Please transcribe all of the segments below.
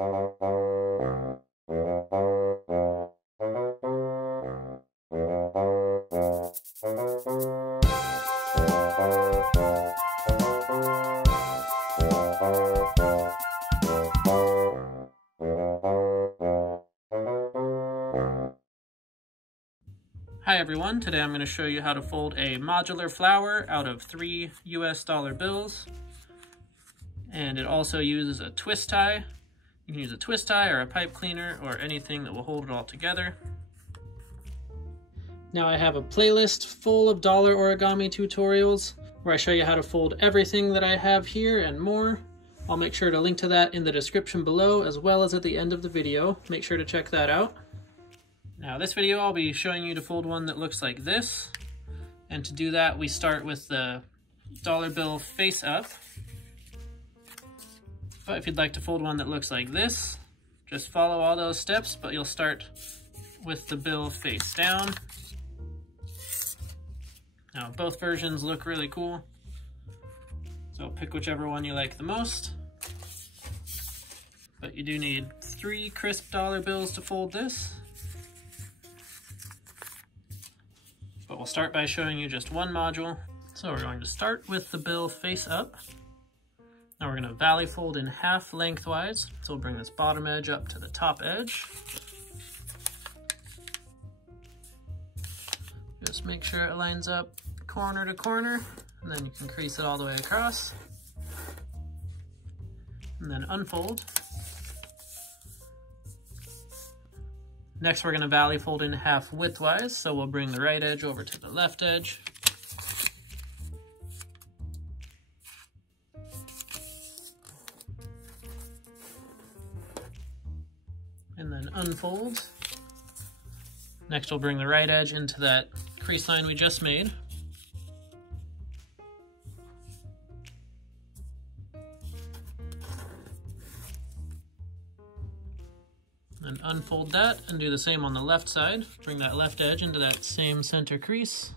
Hi everyone, today I'm going to show you how to fold a modular flower out of 3 US dollar bills. And it also uses a twist tie. You can use a twist tie or a pipe cleaner or anything that will hold it all together. Now I have a playlist full of dollar origami tutorials where I show you how to fold everything that I have here and more. I'll make sure to link to that in the description below as well as at the end of the video. Make sure to check that out. Now this video I'll be showing you to fold one that looks like this. And to do that we start with the dollar bill face up. But if you'd like to fold one that looks like this, just follow all those steps, but you'll start with the bill face down. Now both versions look really cool, so pick whichever one you like the most. But you do need 3 crisp dollar bills to fold this. But we'll start by showing you just one module. So we're going to start with the bill face up. Now we're going to valley fold in half lengthwise. So we'll bring this bottom edge up to the top edge. Just make sure it lines up corner to corner, and then you can crease it all the way across. And then unfold. Next we're going to valley fold in half widthwise, so we'll bring the right edge over to the left edge. And then unfold. Next we'll bring the right edge into that crease line we just made. And unfold that and do the same on the left side. Bring that left edge into that same center crease.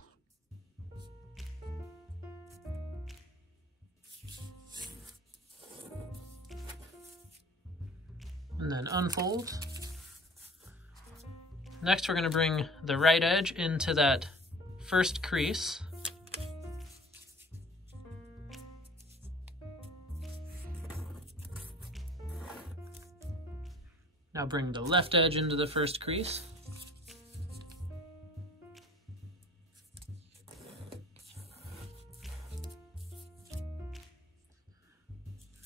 And then unfold. Next we're going to bring the right edge into that first crease. Now bring the left edge into the first crease.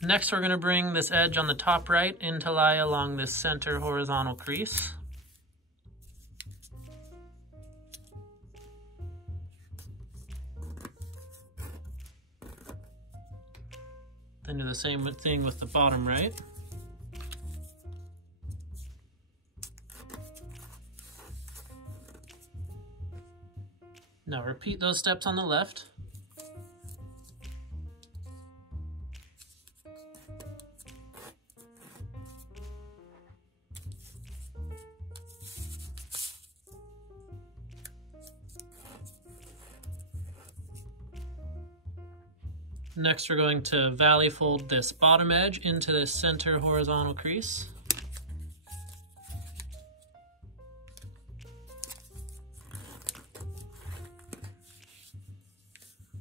Next we're going to bring this edge on the top right in to lie along this center horizontal crease. Then do the same thing with the bottom right. Now repeat those steps on the left. Next we're going to valley fold this bottom edge into this center horizontal crease.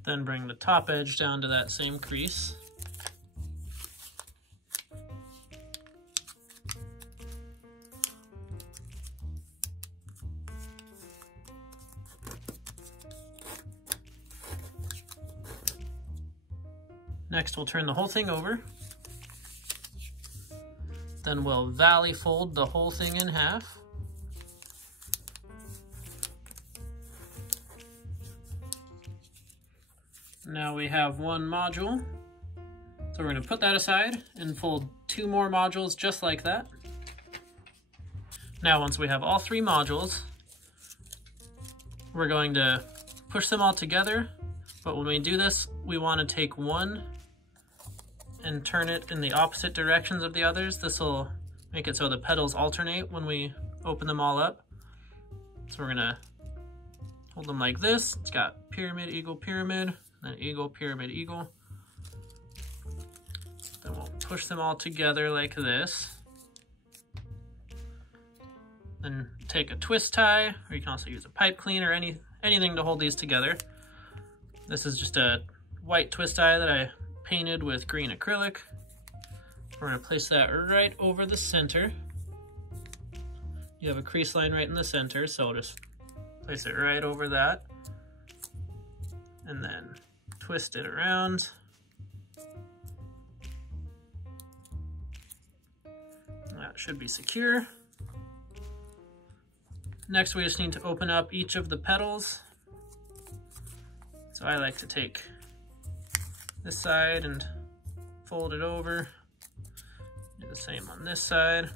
Then bring the top edge down to that same crease. Next we'll turn the whole thing over. Then we'll valley fold the whole thing in half. Now we have one module, so we're going to put that aside and fold 2 more modules just like that. Now once we have all 3 modules, we're going to push them all together, but when we do this, we want to take one and turn it in the opposite directions of the others. This will make it so the petals alternate when we open them all up. So we're going to hold them like this. It's got pyramid, eagle, pyramid. Then eagle, pyramid, eagle. Then we'll push them all together like this. Then take a twist tie, or you can also use a pipe cleaner, anything to hold these together. This is just a white twist tie that I painted with green acrylic. We're gonna place that right over the center. You have a crease line right in the center, so just place it right over that. And then twist it around. That should be secure. Next, we just need to open up each of the petals. So I like to take this side and fold it over. Do the same on this side.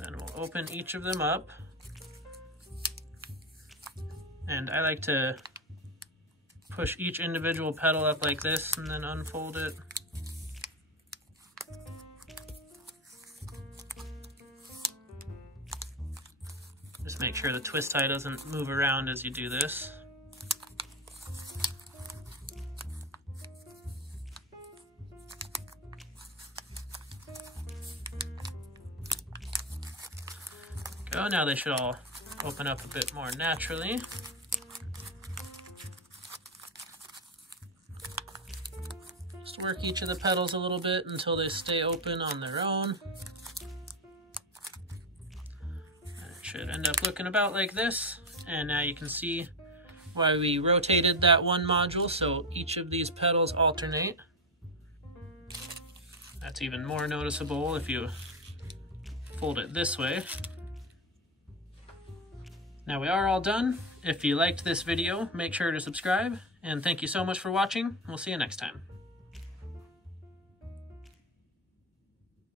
Then we'll open each of them up. And I like to push each individual petal up like this and then unfold it. Just make sure the twist tie doesn't move around as you do this. Go. Now they should all open up a bit more naturally. Just work each of the petals a little bit until they stay open on their own. Should end up looking about like this. And now you can see why we rotated that one module, so each of these petals alternate. That's even more noticeable if you fold it this way. Now we are all done. If you liked this video, make sure to subscribe, and thank you so much for watching. We'll see you next time.